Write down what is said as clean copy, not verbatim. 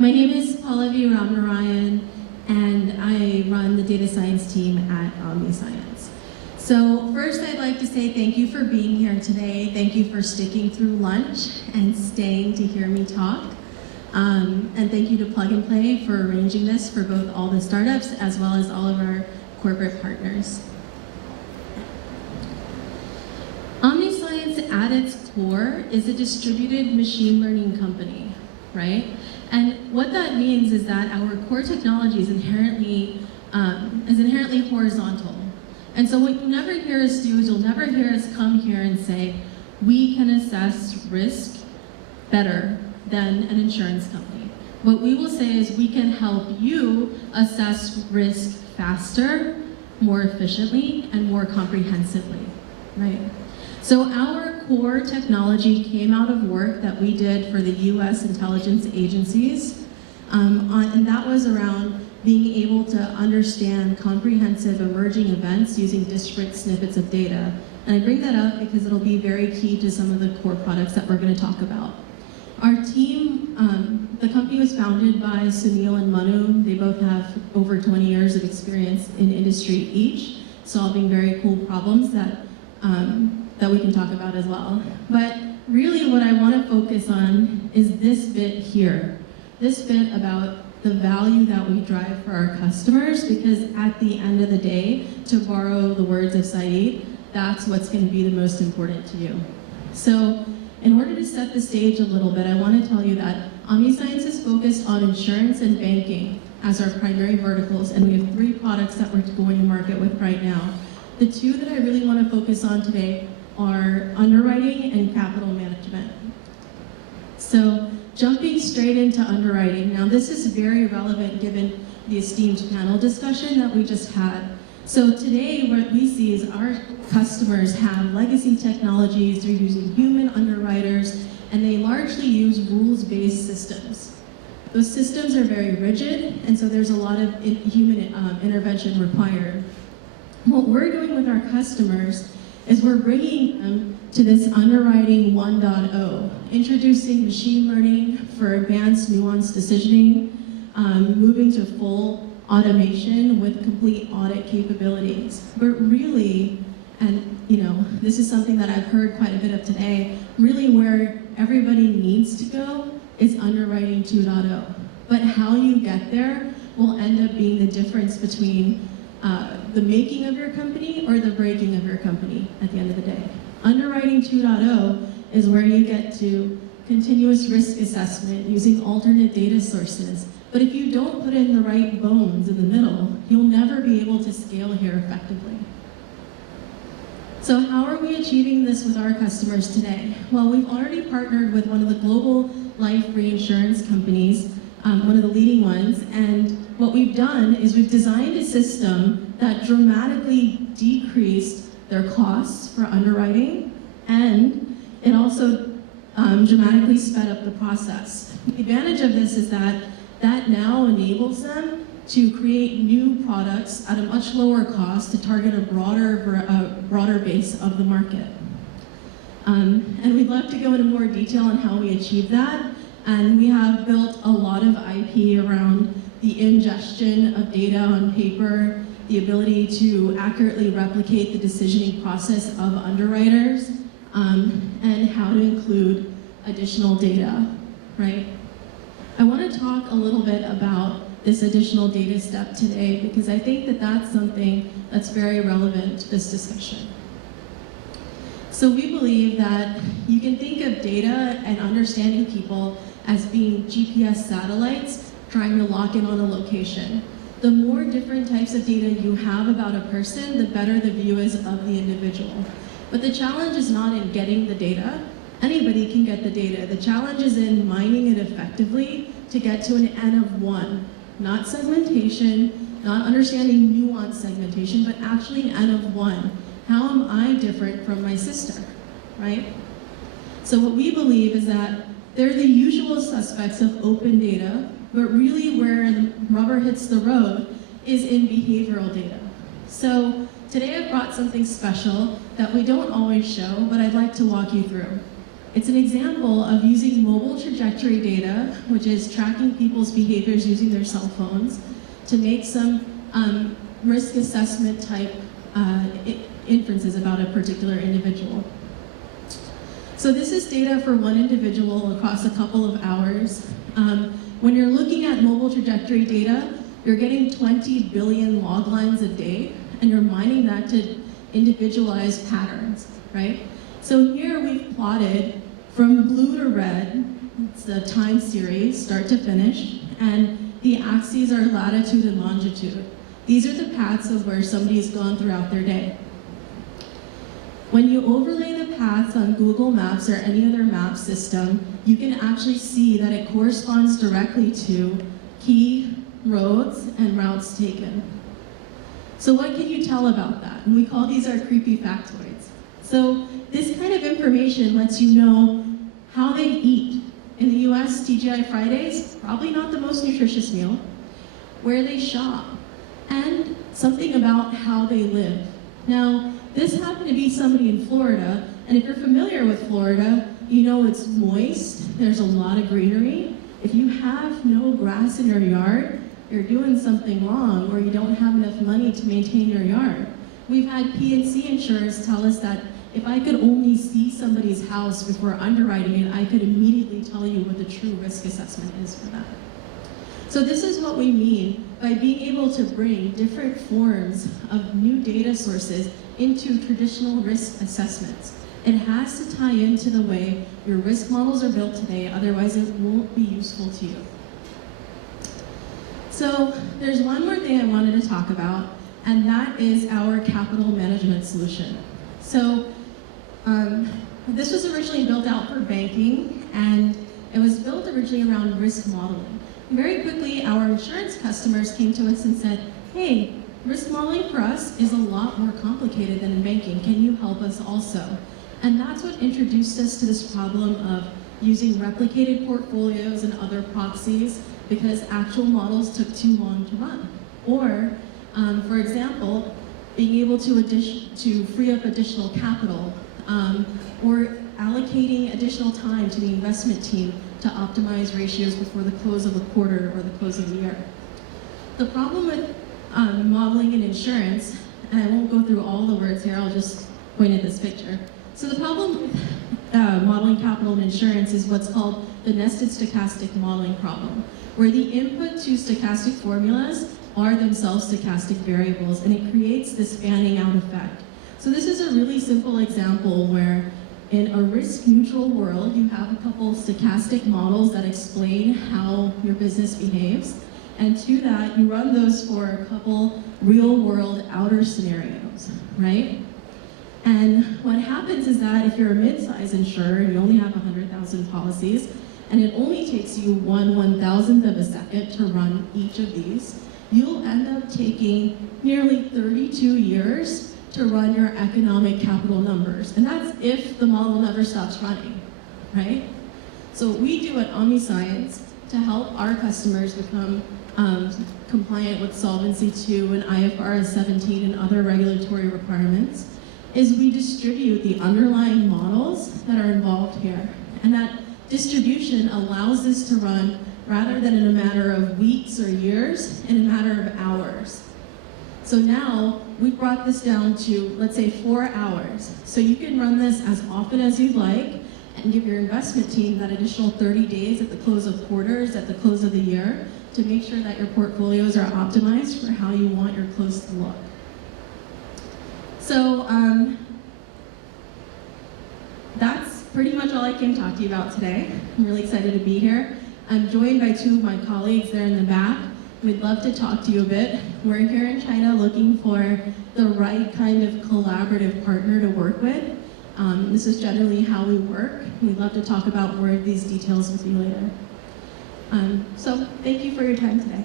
My name is Pallavi Ramnarayan, and I run the data science team at Omniscience. So first, I'd like to say thank you for being here today. Thank you for sticking through lunch and staying to hear me talk. And thank you to Plug and Play for arranging this for both all the startups as well as all of our corporate partners. Omniscience at its core is a distributed machine learning company, right? And what that means is that our core technology is inherently horizontal. And so what you'll never hear us do is you'll never hear us come here and say, we can assess risk better than an insurance company. What we will say is we can help you assess risk faster, more efficiently, and more comprehensively, right? So our core technology came out of work that we did for the US intelligence agencies, and that was around being able to understand comprehensive emerging events using disparate snippets of data. And I bring that up because it'll be very key to some of the core products that we're going to talk about. Our team, the company was founded by Sunil and Manu. They both have over 20 years of experience in industry each, solving very cool problems that we can talk about as well. But really what I want to focus on is this bit here. This bit about the value that we drive for our customers, because at the end of the day, to borrow the words of Saeed, that's what's going to be the most important to you. So in order to set the stage a little bit, I want to tell you that Omniscience is focused on insurance and banking as our primary verticals, and we have 3 products that we're going to market with right now. The 2 that I really want to focus on today are underwriting and capital management. So jumping straight into underwriting. Now this is very relevant given the esteemed panel discussion that we just had. So today what we see is our customers have legacy technologies, they're using human underwriters, and they largely use rules-based systems. Those systems are very rigid, and so there's a lot of human intervention required. What we're doing with our customers is we're bringing them to this underwriting 1.0, introducing machine learning for advanced nuanced decisioning, moving to full automation with complete audit capabilities. But really, and this is something that I've heard quite a bit of today, really where everybody needs to go is underwriting 2.0. But how you get there will end up being the difference between the making of your company or the breaking of your company at the end of the day. Underwriting 2.0 is where you get to continuous risk assessment using alternate data sources. But if you don't put in the right bones in the middle, you'll never be able to scale here effectively. So how are we achieving this with our customers today? Well, we've already partnered with one of the global life reinsurance companies, one of the leading ones, and what we've done is we've designed a system that dramatically decreased their costs for underwriting, and it also dramatically sped up the process. The advantage of this is that now enables them to create new products at a much lower cost to target a broader base of the market. And we'd love to go into more detail on how we achieve that. And we have built a lot of IP around the ingestion of data on paper, the ability to accurately replicate the decisioning process of underwriters, and how to include additional data, right? I want to talk a little bit about this additional data step today because I think that that's something that's very relevant to this discussion. So we believe that you can think of data and understanding people as being GPS satellites trying to lock in on a location. The more different types of data you have about a person, the better the view is of the individual. But the challenge is not in getting the data. Anybody can get the data. The challenge is in mining it effectively to get to an N of 1. Not segmentation, not understanding nuanced segmentation, but actually an N of 1. How am I different from my sister, right? So what we believe is that they're the usual suspects of open data, but really where the rubber hits the road is in behavioral data. So today I've brought something special that we don't always show, but I'd like to walk you through. It's an example of using mobile trajectory data, which is tracking people's behaviors using their cell phones, to make some risk assessment type inferences about a particular individual. So this is data for one individual across a couple of hours. When you're looking at mobile trajectory data, you're getting 20 billion log lines a day, and you're mining that to individualize patterns, right? So here we've plotted from blue to red, it's the time series, start to finish, and the axes are latitude and longitude. These are the paths of where somebody's gone throughout their day. When you overlay the paths on Google Maps or any other map system, you can actually see that it corresponds directly to key roads and routes taken. So what can you tell about that? And we call these our creepy factoids. So this kind of information lets you know how they eat. In the US, TGI Fridays, probably not the most nutritious meal, where they shop, and something about how they live. Now, this happened to be somebody in Florida, and if you're familiar with Florida, you know it's moist, there's a lot of greenery. If you have no grass in your yard, you're doing something wrong, or you don't have enough money to maintain your yard. We've had P&C insurers tell us that if I could only see somebody's house before underwriting it, I could immediately tell you what the true risk assessment is for that. So this is what we mean by being able to bring different forms of new data sources into traditional risk assessments. It has to tie into the way your risk models are built today, otherwise it won't be useful to you. So there's one more thing I wanted to talk about, and that is our capital management solution. So this was originally built out for banking, and it was built originally around risk modeling. Very quickly, our insurance customers came to us and said, hey, risk modeling for us is a lot more complicated than in banking. Can you help us also? And that's what introduced us to this problem of using replicated portfolios and other proxies because actual models took too long to run. Or, for example, being able to free up additional capital, or allocating additional time to the investment team to optimize ratios before the close of a quarter or the close of the year. The problem with modeling in insurance, and I won't go through all the words here, I'll just point at this picture. So the problem with modeling capital in insurance is what's called the nested stochastic modeling problem, where the input to stochastic formulas are themselves stochastic variables, and it creates this fanning out effect. So this is a really simple example where in a risk-neutral world, you have a couple stochastic models that explain how your business behaves, and to that, you run those for a couple real-world outer scenarios, right? And what happens is that if you're a mid-size insurer, you only have 100,000 policies, and it only takes you 1/1000th of a second to run each of these, you'll end up taking nearly 32 years to run your economic capital numbers. And that's if the model never stops running, right? So what we do at Omniscience to help our customers become compliant with Solvency II and IFRS 17 and other regulatory requirements is we distribute the underlying models that are involved here. And that distribution allows this to run rather than in a matter of weeks or years, in a matter of hours. So now we brought this down to, let's say, 4 hours. So you can run this as often as you'd like and give your investment team that additional 30 days at the close of quarters, at the close of the year, to make sure that your portfolios are optimized for how you want your close to look. So that's pretty much all I came to talk to you about today. I'm really excited to be here. I'm joined by 2 of my colleagues there in the back. We'd love to talk to you a bit. We're here in China looking for the right kind of collaborative partner to work with. This is generally how we work. We'd love to talk about more of these details with you later. So thank you for your time today.